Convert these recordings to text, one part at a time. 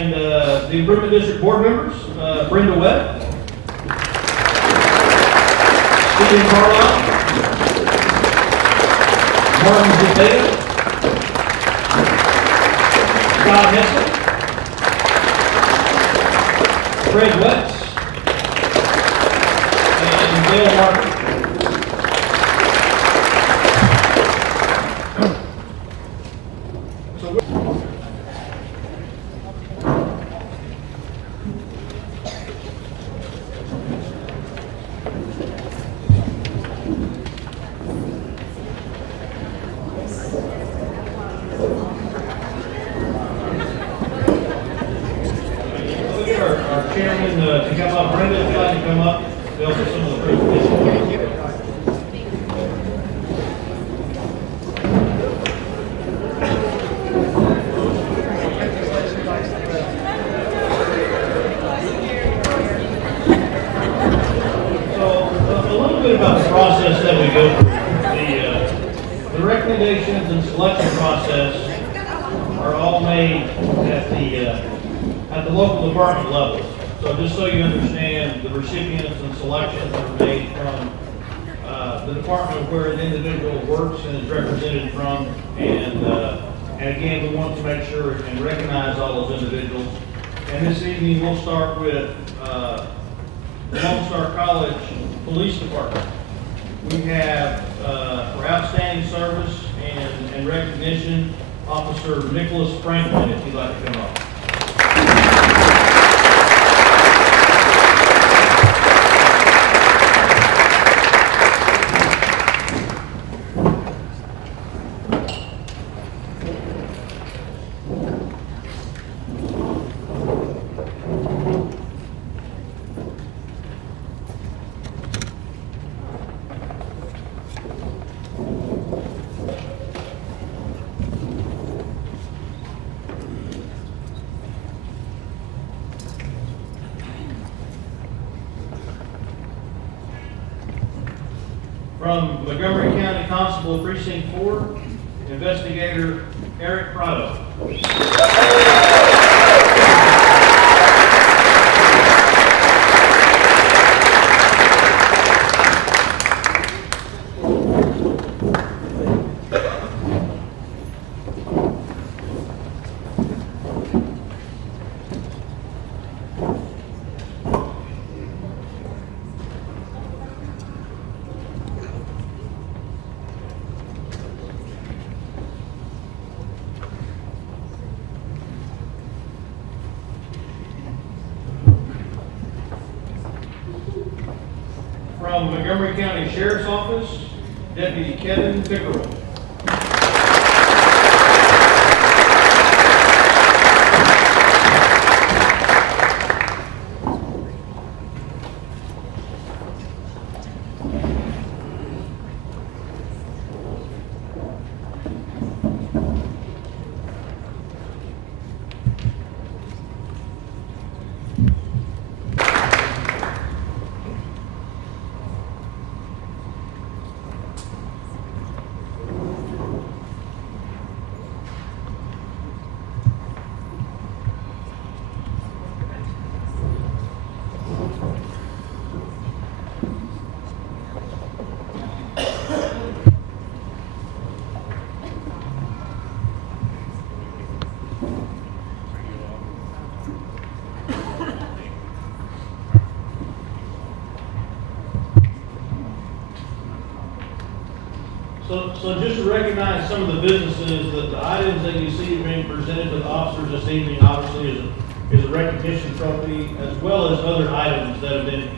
And the Improvement District Board members, Brenda Webb, Stephen Carlisle, Martin Zepeda, Scott Hessel, Fred Wetz, and Dale Martin. Our chairman to come up, Brenda, if you'd like to come up, they'll do some of the presentations. So, a little bit about the process that we go through. The recommendations and selection process are all made at the local department level. So just so you understand, the recipients and selections are made from the department where the individual works and is represented from, and again, we want to make sure and recognize all those individuals. And this evening, we'll start with the Lone Star College Police Department. We have, for outstanding service and recognition, Officer Nicholas Franklin, if you'd like to come up. From Montgomery County Constable Precinct 4, Investigator Eric Prado. From Montgomery County Sheriff's Office, Deputy Kevin Pickerel. So just to recognize some of the businesses, that the items that you see being presented to the officers this evening obviously is a recognition trophy, as well as other items that have been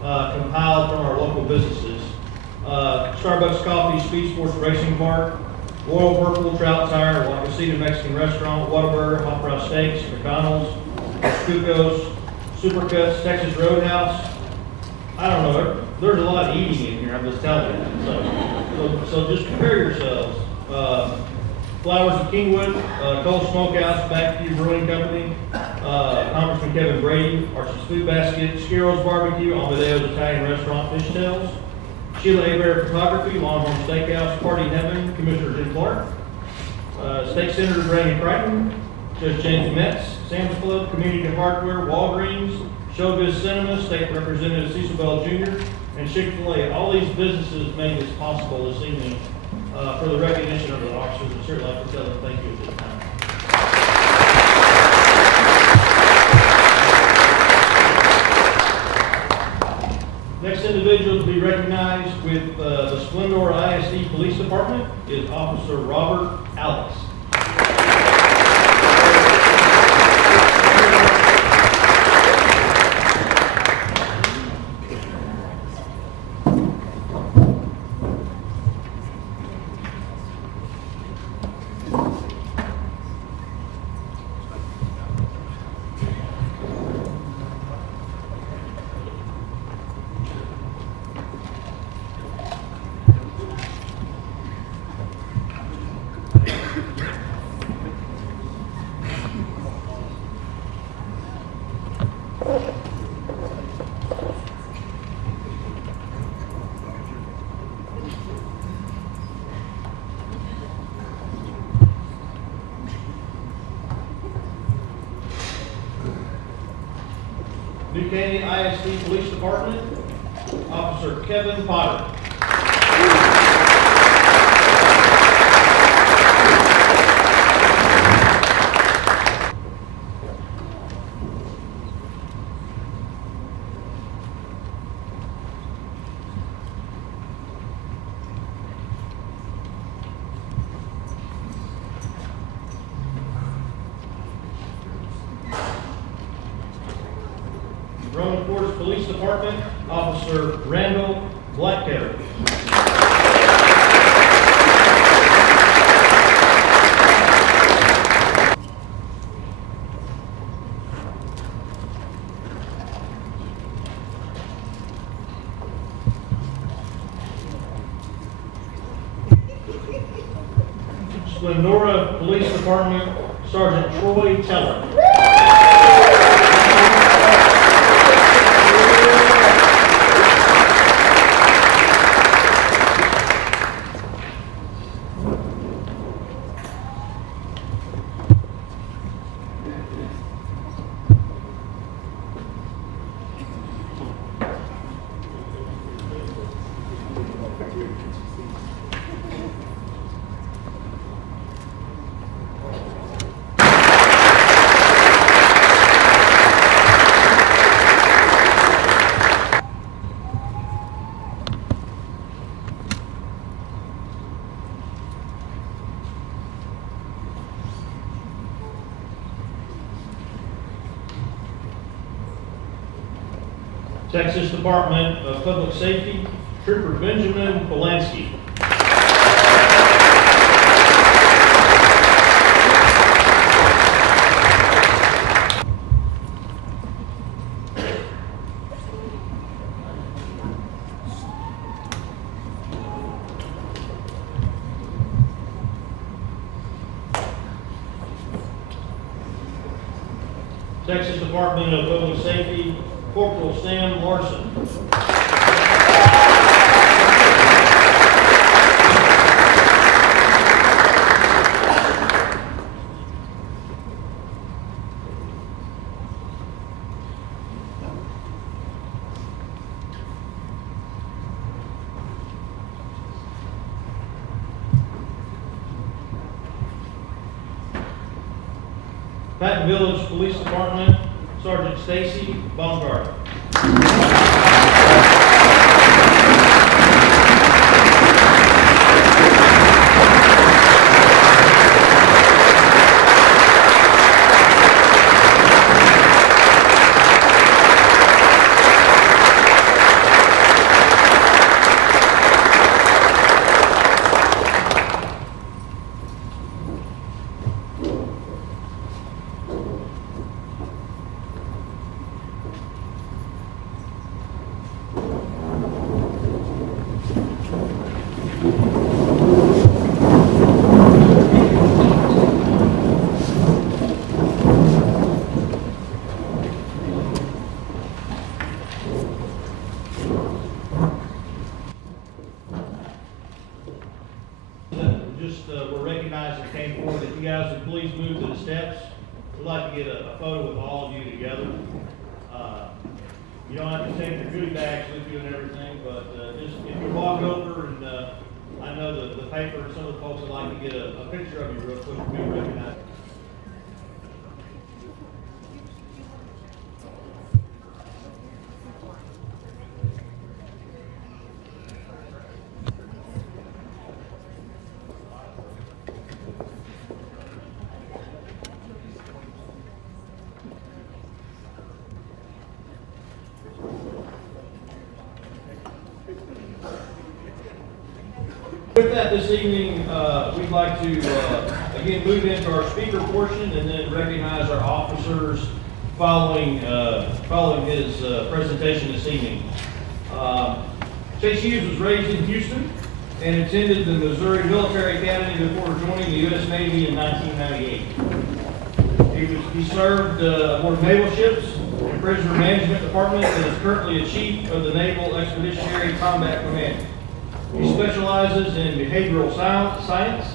compiled from our local businesses. Starbucks Coffee, Speed Sports Racing Park, Royal Purple Trout Tire, La Casita Mexican Restaurant, Whataburger, Hot Fry Steaks, McDonald's, Scoopos, Supercuts, Texas Roadhouse. I don't know, there's a lot of eating in here, I'm just telling you. So just compare yourselves. Flowers of Kingwood, Cole Smokehouse, Backview Brewing Company, Congressman Kevin Brady, Archie's Food Basket, Scarro's Barbecue, Amadeo's Italian Restaurant, Fishtails, Sheila Abear Photography, Longhorn Steakhouse, Party in Heaven, Commissioner Jim Clark, State Senator Brandon Crichton, Judge James Metz, Sam's Club, Community Hardware, Walgreens, Showbiz Cinema, State Representative Cecil Bell Jr., and Chick-fil-A. All these businesses made this possible this evening for the recognition of the officers, and certainly like to tell them thank you at this time. Next individual to be recognized with the Splendora ISD Police Department is Officer Robert Alex. Buchanan ISD Police Department, Officer Kevin Potter. Roman Forest Police Department, Officer Randall Blackberry. Splendora Police Department, Sergeant Troy Teller. Texas Department of Public Safety, Trooper Benjamin Polanski. Texas Department of Public Safety, Corporal Sam Larson. Patton Village Police Department, Sergeant Stacy Baumgart. Were recognized and came forward. If you guys would please move to the steps. we'd like to get a photo with all of you together. You don't have to take your goodie bags with you and everything, but just if you walk over and I know the paper and some of the folks would like to get a picture of you real quick, we recognize. With that, this evening, we'd like to, again, move into our speaker portion and then recognize our officers following his presentation this evening. Chase Hughes was raised in Houston and attended the Missouri Military Academy before joining the U.S. Navy in 1998. He served aboard naval ships in Prisoner Management Department and is currently a chief of the Naval Expeditionary Combat Command. He specializes in behavioral science,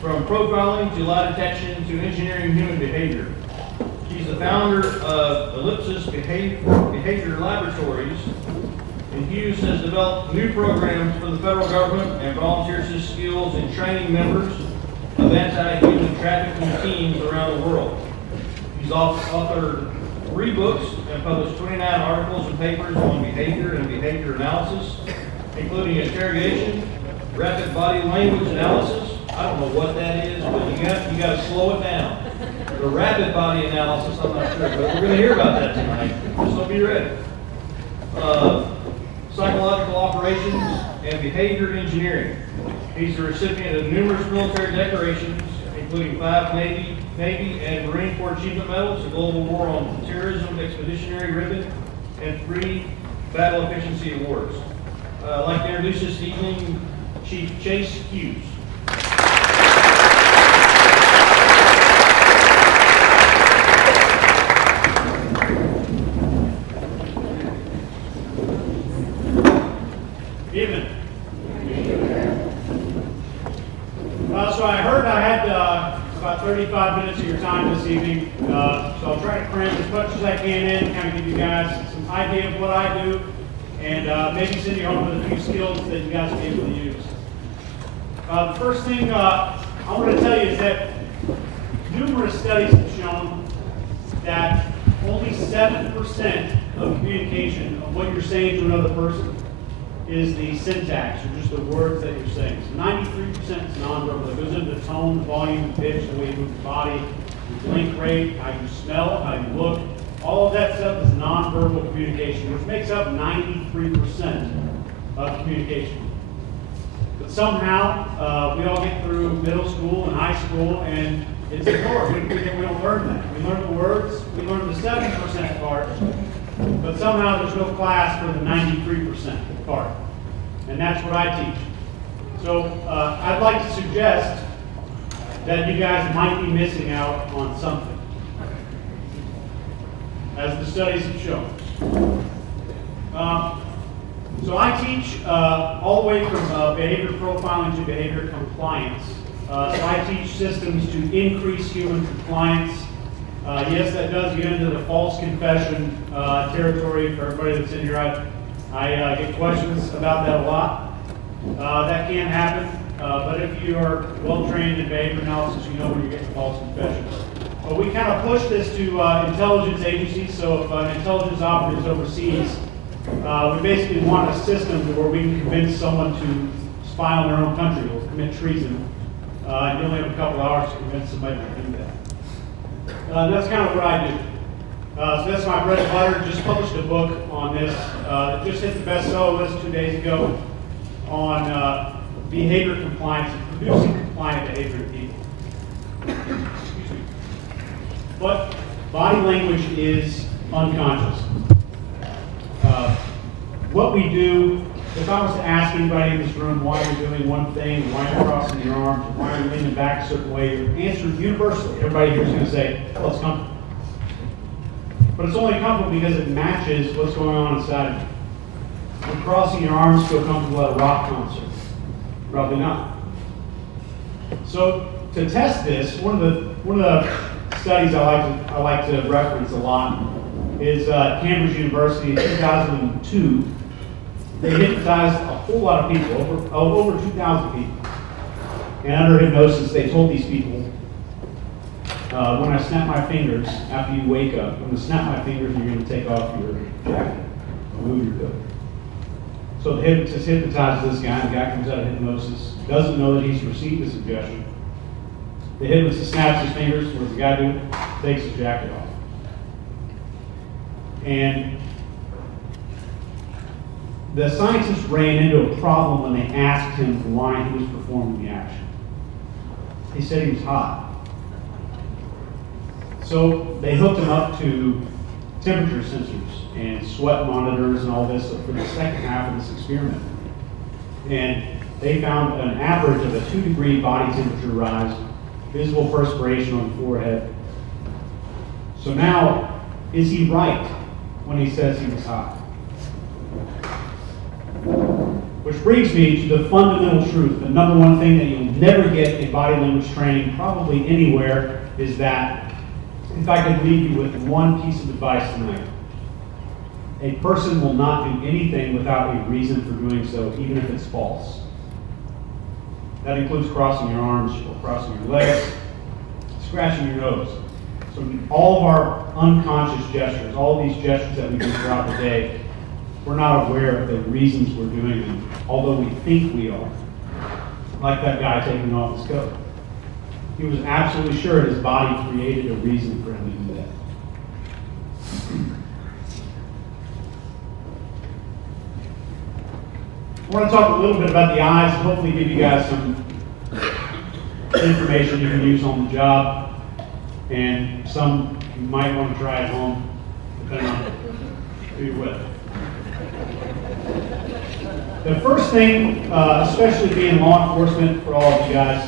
from profiling to lie detection to engineering human behavior. He's the founder of Ellipsis Behavior Laboratories, and Hughes has developed new programs for the federal government and volunteers his skills in training members of anti-human trafficking teams around the world. He's authored 3 books and published 29 articles and papers on behavior and behavior analysis, including interrogation, rapid body language analysis. I don't know what that is, but you got to slow it down. The rapid body analysis, I'm not sure, but we're going to hear about that tonight, so be ready. Psychological operations and behavior engineering. He's the recipient of numerous military decorations, including 5 Navy and Marine Corps Achievement Medals, a Global War on Terrorism Expeditionary Ribbon, and 3 Battle Efficiency Awards. I'd like to introduce this evening Chief Chase Hughes. Evening. So I heard I had about 35 minutes of your time this evening, so I'll try to cram as much as I can in, kind of give you guys some idea of what I do, and maybe send you home with a few skills that you guys will be able to use. The first thing I want to tell you is that numerous studies have shown that only 7% of communication of what you're saying to another person is the syntax, or just the words that you're saying. So 93% is nonverbal. It goes into the tone, the volume, the pitch, the way you move your body, your blink rate, how you smell, how you look. All of that stuff is nonverbal communication, which makes up 93% of communication. But somehow, we all get through middle school and high school, and it's ignored. We don't learn that. We learn the words, we learn the 7% part, but somehow there's no class for the 93% part. And that's what I teach. So I'd like to suggest that you guys might be missing out on something, as the studies have shown. So I teach all the way from behavior profiling to behavior compliance. So I teach systems to increase human compliance. Yes, that does get into the false confession territory for everybody that's in here. I get questions about that a lot. That can happen, but if you are well trained in behavior analysis, you know when you're getting false confession. But we kind of push this to intelligence agencies, so if an intelligence operative is overseas, we basically want a system where we can convince someone to spy on their own country or commit treason. And you only have a couple hours to convince somebody to do that. That's kind of what I do. So that's my bread and butter. Just published a book on this. It just hit the bestseller list 2 days ago on behavior compliance and producing compliant behavior to people. Excuse me. But body language is unconscious. What we do, if I was to ask anybody in this room why you're doing one thing, why you're crossing your arms, why you're leaning back a certain way, your answer universally, everybody here is going to say, well, it's comfortable. But it's only comfortable because it matches what's going on inside of you. Would crossing your arms feel comfortable at a rock concert? Probably not. So to test this, one of the studies I like to reference a lot is Cambridge University in 2002. They hypnotized a whole lot of people, over 2,000 people. And under hypnosis, they told these people, when I snap my fingers, after you wake up, when I snap my fingers, you're going to take off your jacket, remove your coat. So the hypnotist hypnotizes this guy, and the guy comes out of hypnosis, doesn't know that he's received the suggestion. The hypnotist snaps his fingers, what does the guy do? Takes his jacket off. And the scientists ran into a problem when they asked him why he was performing the action. He said he was hot. So they hooked him up to temperature sensors and sweat monitors and all this for the second half of this experiment. And they found an average of a 2-degree body temperature rise, visible perspiration on the forehead. So now, is he right when he says he was hot? Which brings me to the fundamental truth. The number one thing that you'll never get in body language training, probably anywhere, is that if I could leave you with one piece of advice tonight, a person will not do anything without a reason for doing so, even if it's false. That includes crossing your arms or crossing your legs, scratching your nose. So all of our unconscious gestures, all of these gestures that we do throughout the day, we're not aware of the reasons we're doing them, although we think we are. Like that guy taking off his coat. He was absolutely sure his body created a reason for him to do that. I want to talk a little bit about the eyes and hopefully give you guys some information you can use on the job, and some you might want to try at home, depending on who you're with. The first thing, especially being law enforcement for all of you guys,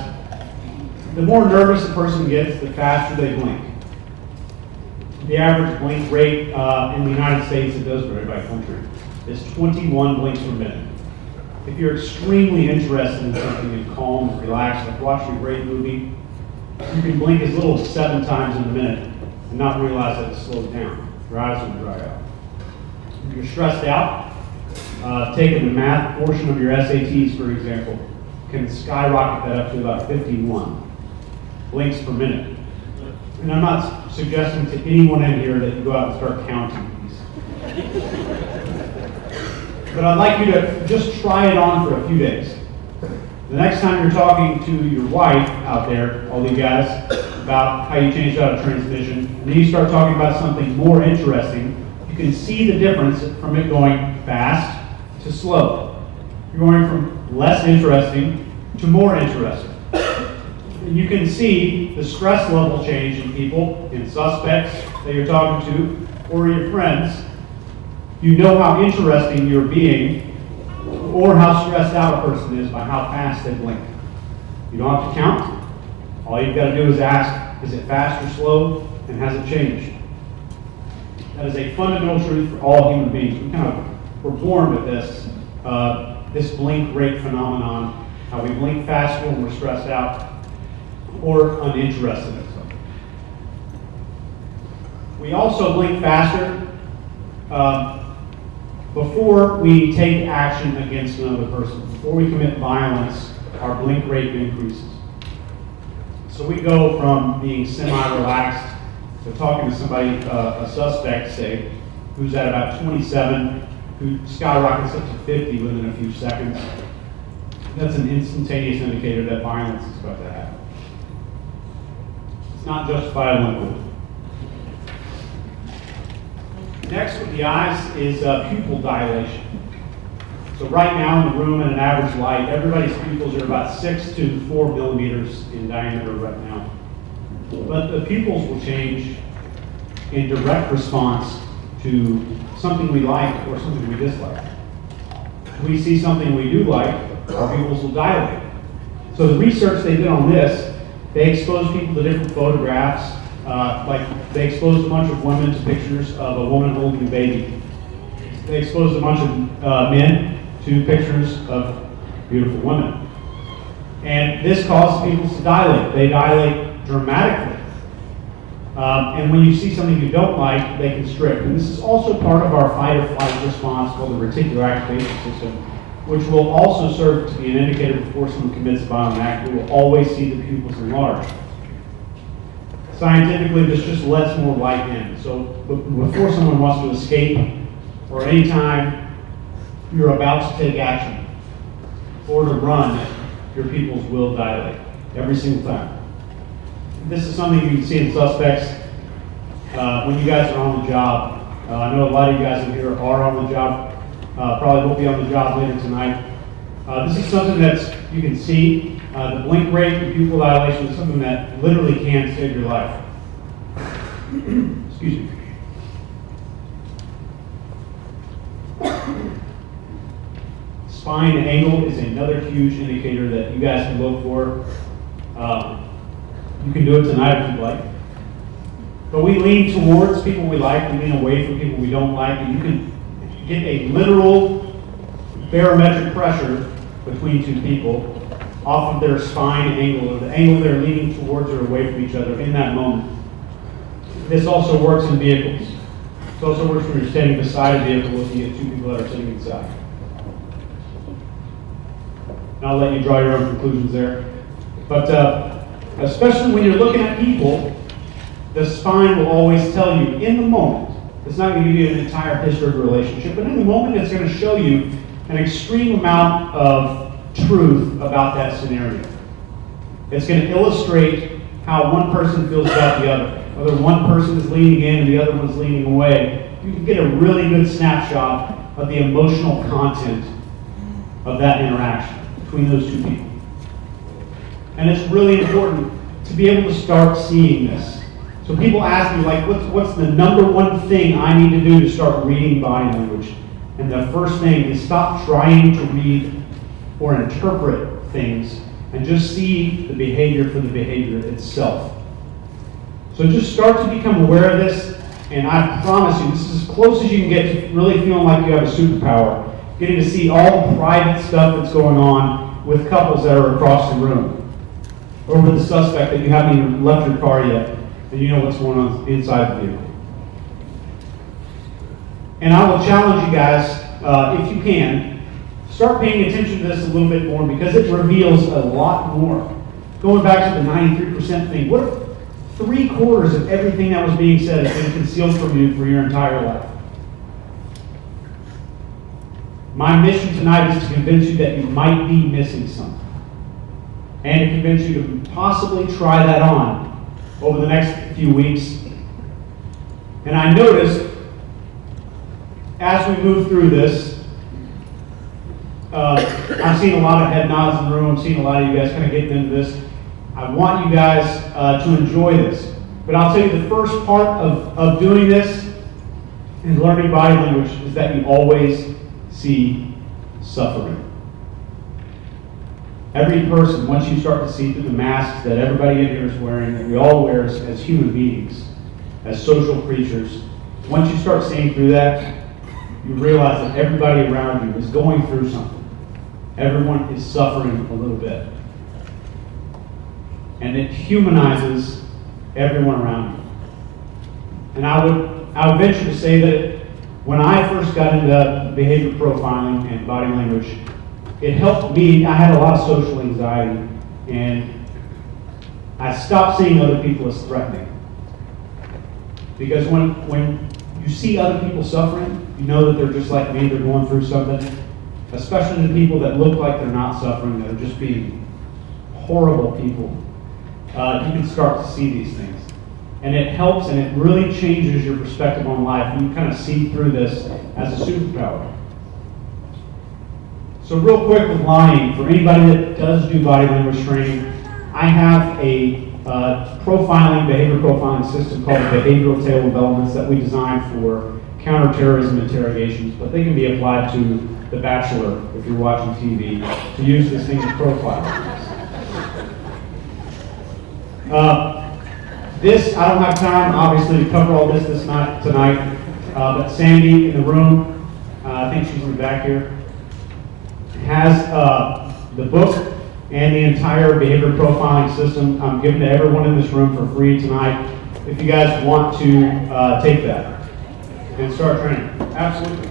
the more nervous a person gets, the faster they blink. The average blink rate in the United States, it does vary by country, is 21 blinks per minute. If you're extremely interested in something and calm and relaxed, like watching a great movie, you can blink as little as 7 times in a minute and not realize that it's slowed down. Your eyes will dry out. If you're stressed out, taking the math portion of your SATs, for example, can skyrocket that up to about 51 blinks per minute. And I'm not suggesting to anyone in here that you go out and start counting these. But I'd like you to just try it on for a few days. The next time you're talking to your wife out there, all you guys, about how you changed out a transmission, and then you start talking about something more interesting, you can see the difference from it going fast to slow. You're going from less interesting to more interesting. And you can see the stress level change in people, in suspects that you're talking to, or your friends. You know how interesting you're being, or how stressed out a person is by how fast they blink. You don't have to count. All you've got to do is ask, is it fast or slow, and has it changed? That is a fundamental truth for all human beings. We're born with this, this blink rate phenomenon, how we blink faster when we're stressed out or uninterested in something. We also blink faster before we take action against another person. Before we commit violence, our blink rate increases. So we go from being semi-relaxed to talking to somebody, a suspect, say, who's at about 27, who skyrockets up to 50 within a few seconds. That's an instantaneous indicator that violence is about to happen. It's not justifiable in court. Next with the eyes is pupil dilation. So right now in the room in an average light, everybody's pupils are about 6 to 4 millimeters in diameter right now. But the pupils will change in direct response to something we like or something we dislike. If we see something we do like, our pupils will dilate. So the research they did on this, they exposed people to different photographs. Like they exposed a bunch of women to pictures of a woman holding a baby. They exposed a bunch of men to pictures of beautiful women. And this causes people to dilate. They dilate dramatically. And when you see something you don't like, they constrict. And this is also part of our fight or flight response called the reticular activation system, which will also serve to be an indicator before someone commits a violent act. We will always see the pupils enlarge. Scientifically, this just lets more light in. So before someone wants to escape, or anytime you're about to take action, or to run, your pupils will dilate every single time. This is something you can see in suspects when you guys are on the job. I know a lot of you guys in here are on the job, probably will be on the job later tonight. This is something that you can see. The blink rate and pupil dilation is something that literally can save your life. Excuse me. Spine angle is another huge indicator that you guys can look for. You can do it tonight if you'd like. But we lean towards people we like, we lean away from people we don't like, and you can get a literal barometric pressure between two people off of their spine angle, or the angle they're leaning towards or away from each other in that moment. This also works in vehicles. It also works when you're standing beside a vehicle looking at two people that are sitting inside. And I'll let you draw your own conclusions there. But especially when you're looking at people, the spine will always tell you in the moment. It's not going to give you an entire history of the relationship, but in the moment it's going to show you an extreme amount of truth about that scenario. It's going to illustrate how one person feels about the other. Whether one person is leaning in and the other one's leaning away, you can get a really good snapshot of the emotional content of that interaction between those two people. And it's really important to be able to start seeing this. So people ask me, like, what's the number one thing I need to do to start reading body language? And the first thing is stop trying to read or interpret things and just see the behavior for the behavior itself. So just start to become aware of this, and I promise you, this is as close as you can get to really feeling like you have a superpower. Getting to see all the private stuff that's going on with couples that are across the room. Or with the suspect that you haven't even left your car yet, and you know what's going on inside the vehicle. And I will challenge you guys, if you can, start paying attention to this a little bit more, because it reveals a lot more. Going back to the 93% thing, what if 3/4 of everything that was being said has been concealed from you for your entire life? My mission tonight is to convince you that you might be missing something, and to convince you to possibly try that on over the next few weeks. And I noticed as we move through this, I've seen a lot of head nods in the room. I'm seeing a lot of you guys kind of getting into this. I want you guys to enjoy this. But I'll tell you, the first part of doing this and learning body language is that you always see suffering. Every person, once you start to see through the masks that everybody in here is wearing, that we all wear as human beings, as social creatures, once you start seeing through that, you realize that everybody around you is going through something. Everyone is suffering a little bit. And it humanizes everyone around you. And I would venture to say that when I first got into behavior profiling and body language, it helped me. I had a lot of social anxiety, and I stopped seeing other people as threatening. Because when you see other people suffering, you know that they're just like me, they're going through something. Especially the people that look like they're not suffering, that are just being horrible people. You can start to see these things. And it helps, and it really changes your perspective on life. And you kind of see through this as a superpower. So real quick with lying, for anybody that does do body language training, I have a behavior profiling system called behavioral table developments that we designed for counterterrorism interrogations, but they can be applied to The Bachelor, if you're watching TV, to use this thing to profile. This, I don't have time, obviously, to cover all this night tonight, but Sandy in the room, I think she's in the back here, has the book and the entire behavior profiling system given to everyone in this room for free tonight. if you guys want to take that and start training. Absolutely.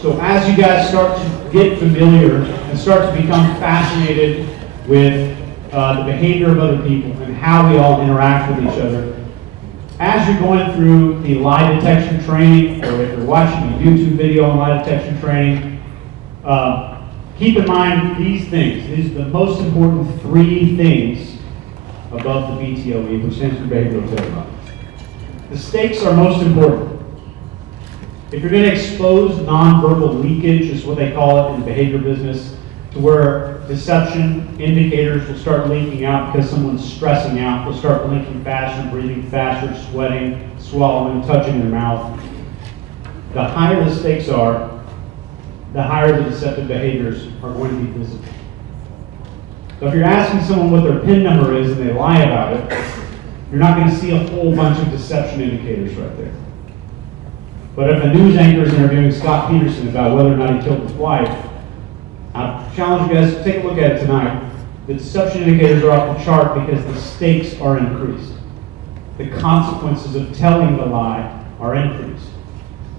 So as you guys start to get familiar and start to become fascinated with the behavior of other people and how we all interact with each other, as you're going through the lie detection training, or if you're watching a YouTube video on lie detection training, keep in mind these things. These are the most important 3 things above the BTOE, which stands for behavioral tailoring. The stakes are most important. If you're going to expose nonverbal leakage, is what they call it in the behavior business, to where deception indicators will start leaking out because someone's stressing out, they'll start blinking faster, breathing faster, sweating, swallowing, touching their mouth. The higher the stakes are, the higher the deceptive behaviors are going to be visible. So if you're asking someone what their PIN number is and they lie about it, you're not going to see a whole bunch of deception indicators right there. But if a news anchor is interviewing Scott Peterson about whether or not he killed his wife, I challenge you guys to take a look at it tonight. The deception indicators are off the chart because the stakes are increased. The consequences of telling the lie are increased.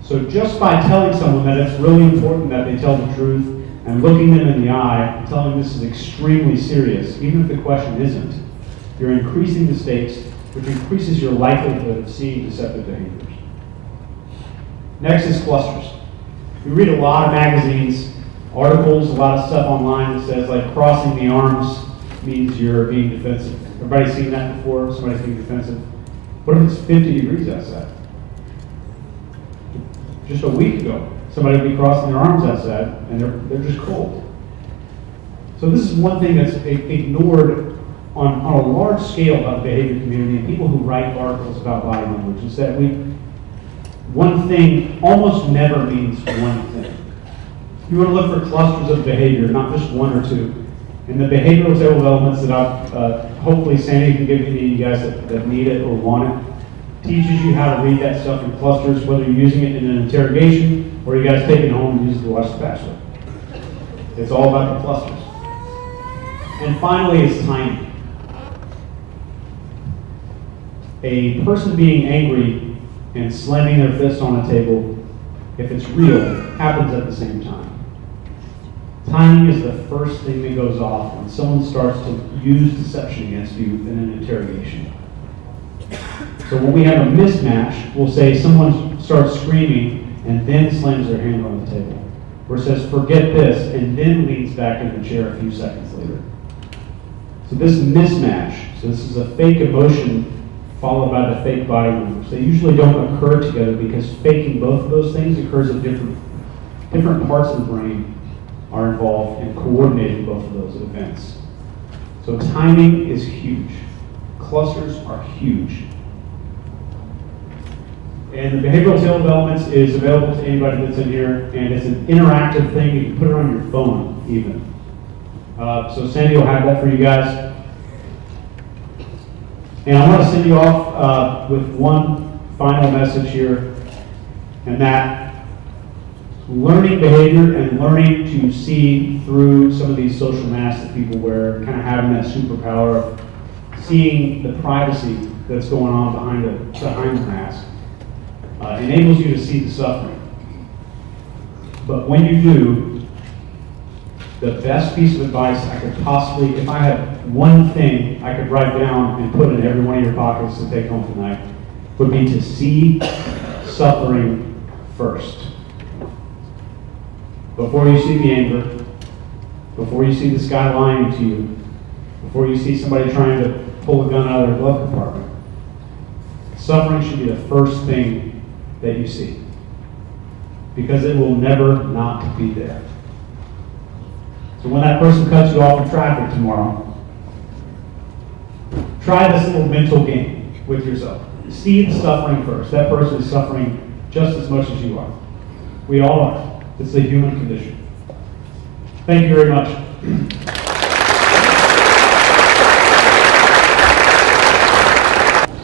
So just by telling someone that it's really important that they tell the truth and looking them in the eye and telling them this is extremely serious, even if the question isn't, you're increasing the stakes, which increases your likelihood of seeing deceptive behaviors. Next is clusters. We read a lot of magazines, articles, a lot of stuff online that says like crossing the arms means you're being defensive. Everybody's seen that before, somebody's being defensive. What if it's 50 degrees outside? Just a week ago, somebody would be crossing their arms outside and they're just cold. So this is one thing that's ignored on a large scale by the behavior community and people who write articles about body language, is that one thing almost never means one thing. You want to look for clusters of behavior, not just 1 or 2. And the behavioral table of elements that hopefully Sandy can give to you guys that need it or want it, teaches you how to read that stuff in clusters, whether you're using it in an interrogation or you guys take it home and use it to watch The Bachelor. It's all about the clusters. And finally is timing. A person being angry and slamming their fist on a table, if it's real, happens at the same time. Timing is the first thing that goes off when someone starts to use deception against you in an interrogation. So when we have a mismatch, we'll say someone starts screaming and then slams their hand on the table. Or says, forget this, and then leans back in the chair a few seconds later. So this mismatch, so this is a fake emotion followed by the fake body language. They usually don't occur together because faking both of those things occurs at different parts of the brain are involved in coordinating both of those events. So timing is huge. Clusters are huge. And the behavioral table of elements is available to anybody that's in here, and it's an interactive thing. You can put it on your phone even. So Sandy will have that for you guys. And I want to send you off with one final message here, and that learning behavior and learning to see through some of these social masks that people wear, kind of having that superpower of seeing the privacy that's going on behind the mask, enables you to see the suffering. But when you do, the best piece of advice I could possibly, if I had one thing I could write down and put in every one of your pockets to take home tonight, would be to see suffering first. Before you see the anger, before you see this guy lying to you, before you see somebody trying to pull a gun out of their glove compartment, suffering should be the first thing that you see, because it will never not be there. So when that person cuts you off in traffic tomorrow, try this little mental game with yourself. See the suffering first. That person is suffering just as much as you are. We all are. It's the human condition. Thank you very much.